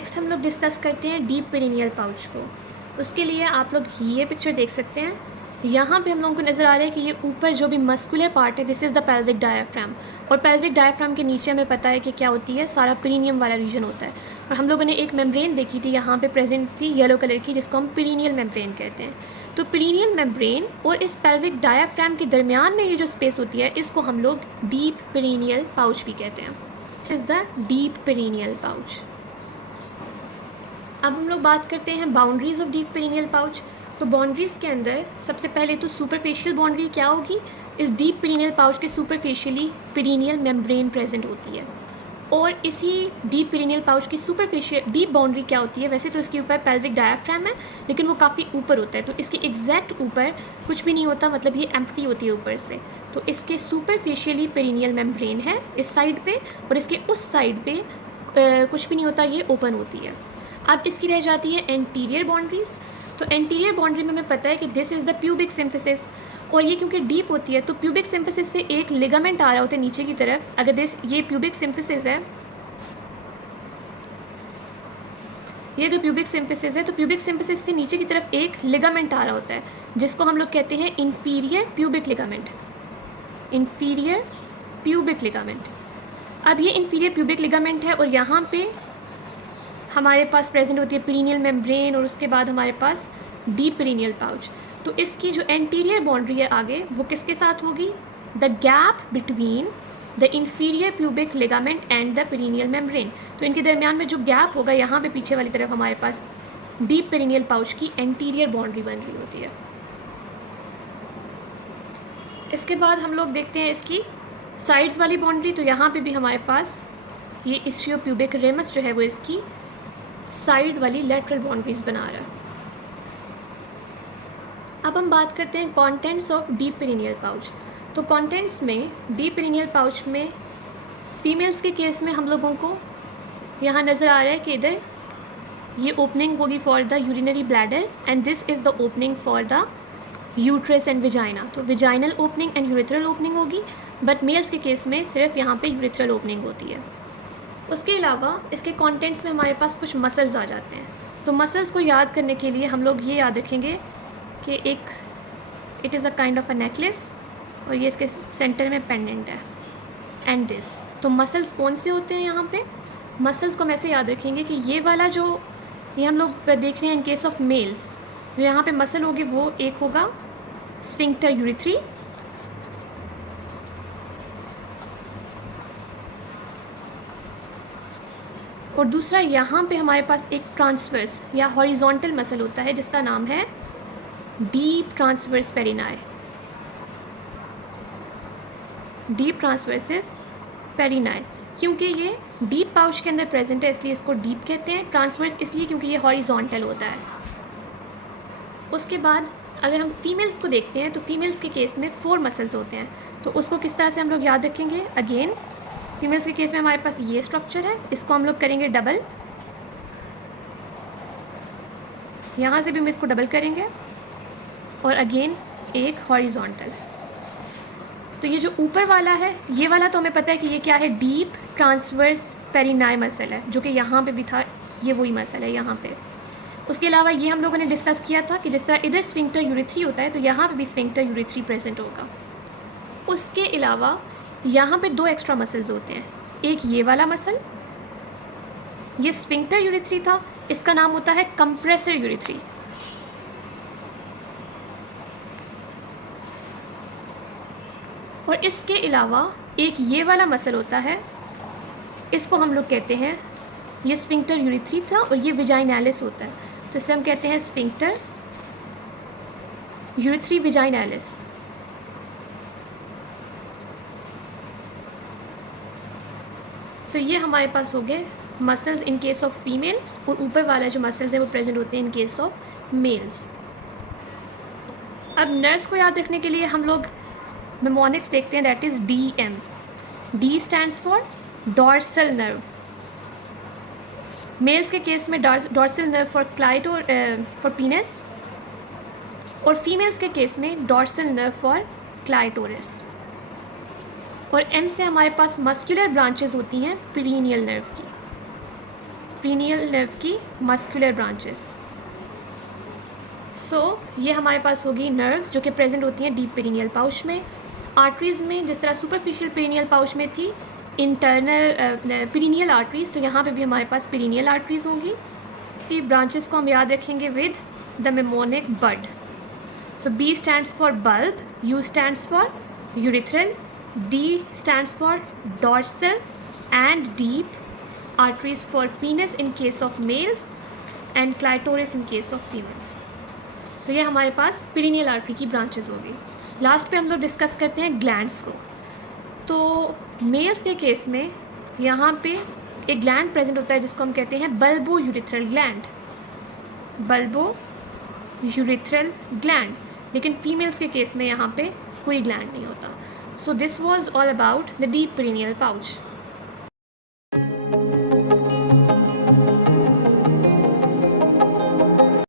Next हम लोग discuss करते हैं डीप पेरिनियल पाउच को। उसके लिए आप लोग ये पिक्चर देख सकते हैं। यहाँ पे हम लोगों को नज़र आ रहा है कि ये ऊपर जो भी मस्कुलर पार्ट है, this is the pelvic diaphragm. और पेल्विक डायाफ्राम के नीचे हमें पता है कि क्या होती है, सारा पेरिनियम वाला रीजन होता है। और हम लोगों ने एक मेम्ब्रेन देखी थी यहाँ पे प्रेजेंट थी येलो कलर की, जिसको हम पेरिनियल मेम्ब्रेन कहते हैं। तो पेरिनियल मेम्ब्रेन और इस पेल्विक डायाफ्राम के दरमियान में ये जो स्पेस होती है, इसको हम लोग डीप पेरिनियल पाउच भी कहते हैं। Is the deep perineal pouch. अब हम लोग बात करते हैं boundaries of deep perineal pouch. तो बाउंड्रीज़ के अंदर सबसे पहले तो सुपरफिशियल बाउंड्री क्या होगी, इस डीप पेरिनियल पाउच के सुपरफिशियली पेरिनियल मेम्ब्रेन प्रेजेंट होती है। और इसी डीप पेरिनियल पाउच की सुपरफिशियल डीप बाउंड्री क्या होती है, वैसे तो इसके ऊपर पेल्विक डायाफ्राम है, लेकिन वो काफ़ी ऊपर होता है, तो इसके एग्जैक्ट ऊपर कुछ भी नहीं होता, मतलब ये एम्प्टी होती है ऊपर से। तो इसके सुपरफिशियली पेरिनियल मेम्ब्रेन है इस साइड पे, और इसके उस साइड पे कुछ भी नहीं होता, ये ओपन होती है। अब इसकी रह जाती है एंटीरियर बाउंड्रीज़। तो एंटीरियर बाउंड्री में हमें पता है कि this is the pubic symphysis, और ये क्योंकि डीप होती है तो प्यूबिक सिम्फिसिस से एक लिगामेंट आ रहा होता है नीचे की तरफ। अगर ये प्यूबिक सिम्फिसिस है, ये अगर प्यूबिक सिम्फिसिस है तो प्यूबिक सिम्फिसिस से नीचे की तरफ एक लिगामेंट आ रहा होता है, जिसको हम लोग कहते हैं inferior pubic ligament. Inferior pubic ligament. अब ये इंफीरियर प्यूबिक लिगामेंट है, और यहाँ पे हमारे पास प्रेजेंट होती है पेरिनियल मेम्ब्रेन, और उसके बाद हमारे पास डीप पेरिनियल पाउच। तो इसकी जो एंटीरियर बाउंड्री है आगे, वो किसके साथ होगी, the gap between the inferior pubic ligament and the perineal membrane. तो इनके दरमियान में जो गैप होगा, यहाँ पे पीछे वाली तरफ हमारे पास डीप पेरिनियल पाउच की एंटीरियर बाउंड्री बन रही होती है। इसके बाद हम लोग देखते हैं इसकी साइड्स वाली बाउंड्री। तो यहाँ पे भी हमारे पास ये इस्चियो प्यूबिक रेमस जो है वो इसकी साइड वाली लेटरल बाउंड्रीज बना रहा है। अब हम बात करते हैं contents of deep perineal pouch. तो कंटेंट्स में डीप पेरिनियल पाउच में फीमेल्स के केस में हम लोगों को यहाँ नज़र आ रहा है कि इधर ये ओपनिंग होगी for the urinary bladder, and this is the opening for the uterus and vagina. तो vaginal opening and urethral opening होगी, बट मेल्स के केस में सिर्फ यहाँ पे यूरिथ्रल ओपनिंग होती है। उसके अलावा इसके कंटेंट्स में हमारे पास कुछ मसल्स आ जाते हैं। तो मसल्स को याद करने के लिए हम लोग ये याद रखेंगे कि एक it is a kind of a necklace, और ये इसके सेंटर में पेंडेंट है, एंड दिस। तो मसल्स कौन से होते हैं यहाँ पे, मसल्स को हम ऐसे याद रखेंगे कि ये वाला जो ये हम लोग देख रहे हैं इन केस ऑफ मेल्स, जो यहाँ पे मसल होगी वो एक होगा स्फिंक्टर यूरिथ्री, और दूसरा यहाँ पे हमारे पास एक ट्रांसवर्स या हॉरिजॉन्टल मसल होता है, जिसका नाम है डीप ट्रांसवर्स पेरिनाई। डीप ट्रांसवर्सिस पेरिनाई, क्योंकि ये डीप पाउच के अंदर प्रेजेंट है इसलिए इसको डीप कहते हैं। ट्रांसवर्स इसलिए क्योंकि ये हॉरिजॉन्टल होता है। उसके बाद अगर हम फीमेल्स को देखते हैं तो फीमेल्स के केस में 4 मसल्स होते हैं। तो उसको किस तरह से हम लोग याद रखेंगे, अगेन फीमेल्स के केस में हमारे पास ये स्ट्रक्चर है, इसको हम लोग करेंगे डबल, यहाँ से भी हम इसको डबल करेंगे, और अगेन एक हॉरिजॉन्टल। तो ये जो ऊपर वाला है, ये वाला तो हमें पता है कि ये क्या है, डीप ट्रांसवर्स पेरिनाई मसल है, जो कि यहाँ पे भी था, ये वही मसल है यहाँ पे। उसके अलावा ये हम लोगों ने डिस्कस किया था कि जिस तरह इधर स्फिंक्टर यूरिथ्री होता है, तो यहाँ पे भी स्फिंक्टर यूरिथ्री प्रेजेंट होगा। उसके अलावा यहाँ पे 2 एक्स्ट्रा मसल्स होते हैं। एक ये वाला मसल, ये स्फिंक्टर यूरिथ्री था, इसका नाम होता है कंप्रेसर यूरिथ्री। और इसके अलावा एक ये वाला मसल होता है, इसको हम लोग कहते हैं, ये स्फिंक्टर यूरिथ्री था और ये विजाइनालिस होता है, तो इसे हम कहते हैं स्फिंक्टर यूरिथ्री विजाइनालिस। सो ये हमारे पास हो गए muscles in case of female, और ऊपर वाला जो मसल्स हैं वो प्रेजेंट होते हैं इन केस ऑफ मेल्स। अब नर्व्स को याद रखने के लिए हम लोग मेमोनिक्स देखते हैं, that is DM। D stands for dorsal nerve. Males के केस में डॉर्सल नर्व फॉर पीनस, और फीमेल्स के केस में डॉर्सल नर्व फॉर क्लाइटोरिस। और M से हमारे पास मस्कुलर ब्रांचेस होती हैं पेरिनियल नर्व की। पीनियल नर्व की मस्कुलर ब्रांचेस। ये हमारे पास होगी नर्व्स जो कि प्रेजेंट होती हैं डीप पेरिनियल पाउच में। आर्टरीज़ में जिस तरह सुपरफिशियल पेरिनियल पाउच में थी इंटरनल पेरिनियल आर्टरीज़, तो यहाँ पे भी हमारे पास पेरिनियल आर्टरीज़ होंगी। की ब्रांचेस को हम याद रखेंगे with the mnemonic bud. So B stands for bulb, U stands for urethral, D stands for dorsal and deep, arteries for penis in case of males and clitoris in case of females। तो ये हमारे पास perennial artery की branches होगी। Last पे हम लोग discuss करते हैं ग्लैंड्स को। तो मेल्स के केस में यहाँ पे एक ग्लैंड प्रेजेंट होता है जिसको हम कहते हैं bulbourethral gland, bulbourethral gland. लेकिन फीमेल्स के केस में यहाँ पे कोई ग्लैंड नहीं होता। So this was all about the deep perineal pouch.